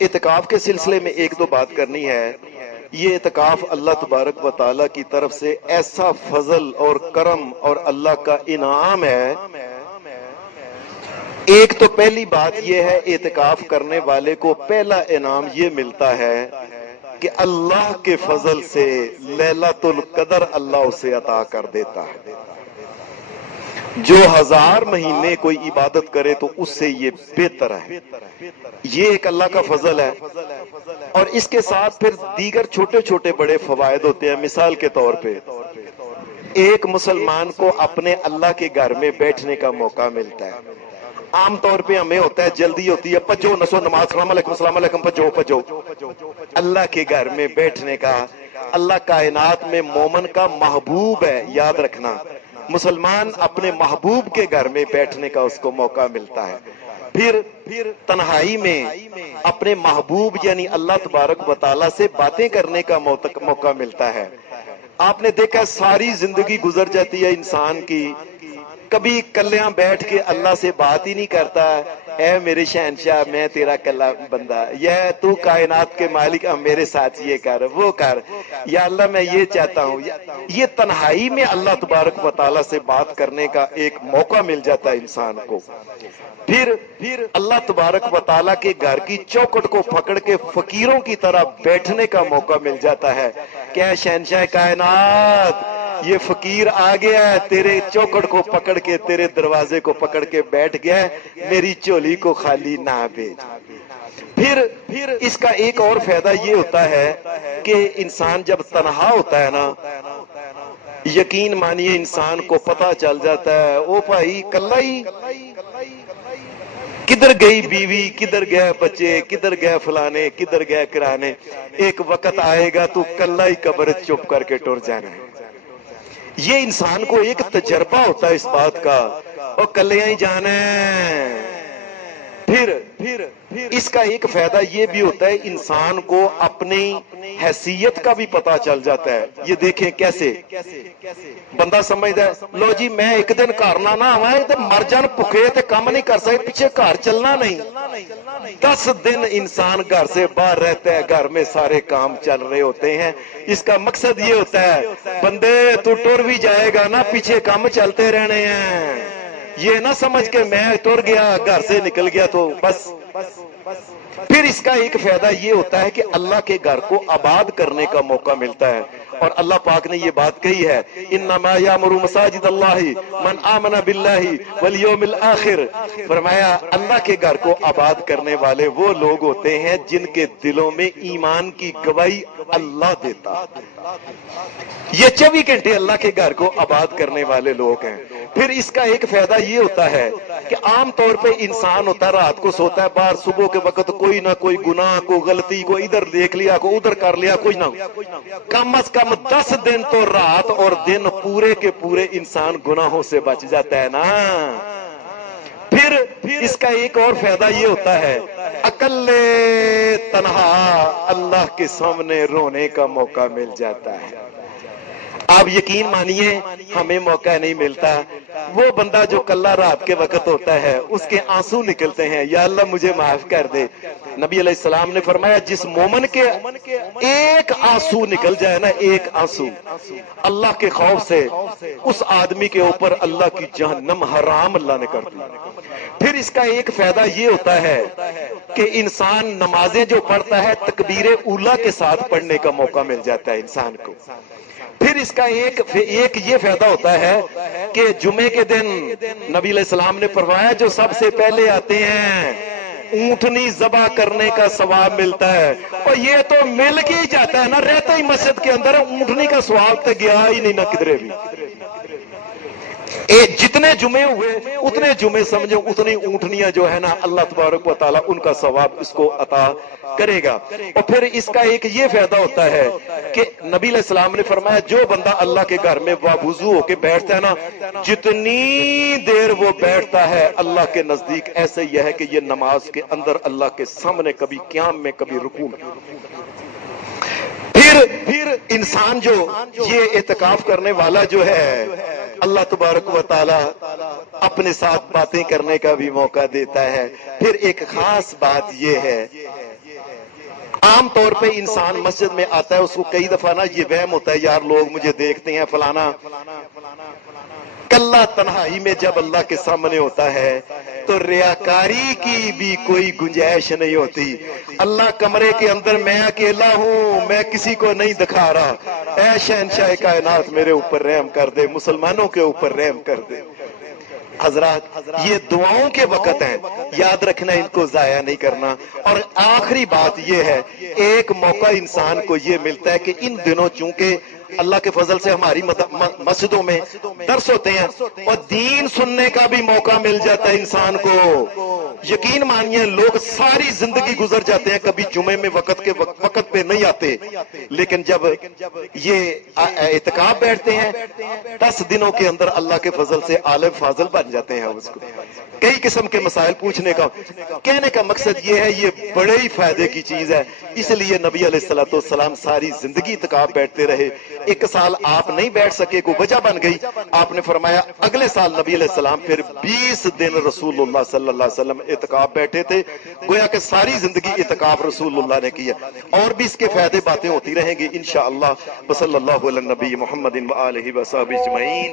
اعتکاف کے سلسلے میں ایک دو بات کرنی ہے۔ یہ اعتکاف اللہ تبارک و تعالیٰ کی طرف سے ایسا فضل اور کرم اور اللہ کا انعام ہے۔ ایک تو پہلی بات یہ ہے، اعتکاف کرنے والے کو پہلا انعام یہ ملتا ہے کہ اللہ کے فضل سے لیلۃ القدر اللہ اسے عطا کر دیتا ہے۔ جو 1000 مہینے کوئی عبادت کرے تو اس سے یہ بہتر ہے۔ یہ ایک اللہ کا فضل ہے، اور اس کے ساتھ پھر دیگر چھوٹے چھوٹے بڑے فوائد ہوتے ہیں۔ مثال کے طور پہ ایک مسلمان کو اپنے اللہ کے گھر میں بیٹھنے کا موقع ملتا ہے۔ عام طور پہ ہمیں ہوتا ہے، جلدی ہوتی ہے، پجو نسو نماز، السلام علیکم، پجو پجو۔ اللہ کے گھر میں بیٹھنے کا، اللہ کائنات میں مومن کا محبوب ہے، یاد رکھنا، مسلمان اپنے محبوب کے گھر میں بیٹھنے کا اس کو موقع ملتا ہے۔ پھر تنہائی میں اپنے محبوب یعنی اللہ تبارک و تعالیٰ سے باتیں کرنے کا موقع ملتا ہے۔ آپ نے دیکھا ساری زندگی گزر جاتی ہے انسان کی، کبھی کلیاں بیٹھ کے اللہ سے بات ہی نہیں کرتا، اے میرے شہنشاہ میں تیرا کلا بندہ، یہ تو کائنات کے مالک، میرے ساتھ یہ کر وہ کر، یا اللہ میں یہ چاہتا ہوں۔ یہ تنہائی میں اللہ تبارک و تعالیٰ سے بات کرنے کا ایک موقع مل جاتا ہے انسان کو۔ پھر اللہ تبارک و تعالیٰ کے گھر کی چوکھٹ کو پکڑ کے فقیروں کی طرح بیٹھنے کا موقع مل جاتا ہے کہ اے شہنشاہ کائنات، یہ فقیر آ گیا ہے، تیرے چوکھٹ کو پکڑ کے، تیرے دروازے کو پکڑ کے بیٹھ گیا ہے، میری چولی کو خالی نہ بھیج۔ پھر اس کا ایک اور فائدہ یہ ہوتا ہے کہ انسان جب تنہا ہوتا ہے نا، یقین مانیے انسان کو پتہ چل جاتا ہے، او بھائی کلا ہی، کدھر گئی بیوی، کدھر گئے بچے، کدھر گئے فلانے، کدھر گئے کرانے، ایک وقت آئے گا تو کلا ہی قبر چپ کر کے ٹر جانا ہے۔ یہ انسان کو ایک تجربہ ہوتا ہے اس بات کا، اور کلیاں ہی جانا ہے۔ پھر اس کا ایک فائدہ یہ بھی ہوتا ہے، انسان کو اپنی حیثیت کا بھی پتہ چل جاتا ہے۔ یہ دیکھیں کیسے بندہ سمجھتا ہے، لو جی میں ایک دن کرنا نہ ہوا تو مر جان بھوکے تے کام نہیں کر سکتے، پیچھے گھر چلنا نہیں۔ 10 دن انسان گھر سے باہر رہتا ہے، گھر میں سارے کام چل رہے ہوتے ہیں۔ اس کا مقصد یہ ہوتا ہے، بندے تو ٹر بھی جائے گا نا، پیچھے کام چلتے رہنے ہیں۔ یہ نہ سمجھ کے میں ٹر گیا، گھر سے نکل گیا تو بس۔ پھر اس کا ایک فائدہ یہ ہوتا ہے کہ اللہ کے گھر کو آباد کرنے کا موقع ملتا ہے، اور اللہ پاک نے یہ بات کہی ہے، انما یامر مساجد اللہ من آمن باللہ والیوم الآخر۔ فرمایا اللہ کے گھر کو آباد کرنے والے وہ لوگ ہوتے ہیں جن کے دلوں میں ایمان کی گواہی اللہ دیتا ہے۔ یہ 24 گھنٹے اللہ کے گھر کو آباد کرنے والے لوگ ہیں۔ پھر اس کا ایک فائدہ یہ ہوتا ہے کہ عام طور پہ انسان ہوتا ہے، رات کو سوتا ہے باہر، صبح کے وقت کوئی نہ کوئی گناہ، کوئی غلطی، کوئی ادھر دیکھ لیا، کوئی ادھر کر لیا، کوئی نہ، کم از کم 10 دن تو رات اور دن پورے کے پورے انسان گناہوں سے بچ جاتا ہے نا۔ پھر اس کا ایک اور فائدہ یہ ہوتا ہے، اکلے تنہا اللہ کے سامنے رونے کا موقع مل جاتا ہے۔ آپ یقین مانیے ہمیں موقع نہیں ملتا، وہ بندہ جو کلا رات کے وقت ہوتا ہے اس کے آنسو نکلتے ہیں، یا اللہ مجھے معاف کر دے۔ نبی علیہ السلام نے فرمایا جس مومن کے ایک آنسو نکل جائے نا، ایک آنسو اللہ کے خوف سے، اس آدمی کے اوپر اللہ کی جہنم حرام اللہ نے کر دی۔ پھر اس کا ایک فائدہ یہ ہوتا ہے کہ انسان نمازیں جو پڑھتا ہے تکبیر اولیٰ کے ساتھ پڑھنے کا موقع مل جاتا ہے انسان کو۔ پھر اس کا ایک یہ فائدہ ہوتا ہے کہ جمعے کے دن نبی علیہ السلام نے فرمایا جو سب سے پہلے آتے ہیں اونٹنی ذبح کرنے کا ثواب ملتا ہے، اور یہ تو مل کے ہی جاتا ہے نا، رہتا ہی مسجد کے اندر، اونٹنی کا ثواب تو گیا ہی نہیں نہ کدھرے بھی۔ جتنے جمعے ہوئے اتنے جمعے سمجھو اتنی اونٹنیاں جو ہے نا اللہ تبارک و تعالیٰ ان کا ثواب اس کو عطا کرے گا۔ اور پھر اس کا ایک یہ فائدہ ہوتا ہے کہ نبی علیہ السلام نے فرمایا جو بندہ اللہ کے گھر میں وضو ہو کے بیٹھتا ہے نا، جتنی دیر وہ بیٹھتا ہے اللہ کے نزدیک ایسے یہ ہے کہ یہ نماز کے اندر اللہ کے سامنے کبھی قیام میں کبھی رکوع میں۔ پھر انسان جو یہ اعتکاف کرنے والا جو ہے اللہ تبارک و تعالی اپنے ساتھ باتیں کرنے کا بھی موقع دیتا ہے۔ پھر ایک خاص بات یہ ہے عام طور پہ انسان مسجد میں آتا ہے، اس کو کئی دفعہ نا یہ وہم ہوتا ہے یار لوگ مجھے دیکھتے ہیں فلانا، کلا تنہائی میں جب اللہ کے سامنے ہوتا ہے تو ریاکاری کی بھی کوئی گنجائش نہیں ہوتی۔ اللہ کمرے کے اندر میں اکیلا ہوں، میں کسی کو نہیں دکھا رہا، اے شہنشاہ کائنات میرے اوپر رحم کر دے، مسلمانوں کے اوپر رحم کر دے۔ حضرات یہ دعاؤں کے وقت ہیں، یاد رکھنا، ان کو ضائع نہیں کرنا۔ اور آخری بات یہ ہے، ایک موقع انسان کو یہ ملتا ہے کہ ان دنوں چونکہ اللہ کے فضل سے ہماری مسجدوں میں درس ہوتے ہیں اور دین سننے کا بھی موقع مل جاتا ہے انسان کو۔ یقین مانیے لوگ ساری زندگی گزر جاتے ہیں، کبھی جمعے میں وقت پہ نہیں آتے، لیکن جب یہ اعتکاف بیٹھتے ہیں 10 دنوں کے اندر اللہ کے فضل سے عالم فاضل بن جاتے ہیں۔ اس کو کئی قسم کے مسائل پوچھنے کا، کہنے کا مقصد یہ ہے، یہ بڑے ہی فائدے کی چیز ہے۔ اس لیے نبی علیہ السلام ساری زندگی اعتکاف بیٹھتے رہے۔ ایک سال آپ نہیں بیٹھ سکے، کوئی وجہ بن گئی، آپ نے فرمایا اگلے سال نبی علیہ السلام پھر 20 دن رسول اللہ صلی اللہ علیہ وسلم اعتکاف بیٹھے تھے۔ گویا کہ ساری زندگی اعتکاف رسول اللہ نے کیا۔ اور بھی اس کے فائدے باتیں ہوتی رہیں گی انشاءاللہ۔ وصلی اللہ علی نبی محمد و آلہ و صحبہ اجمعین۔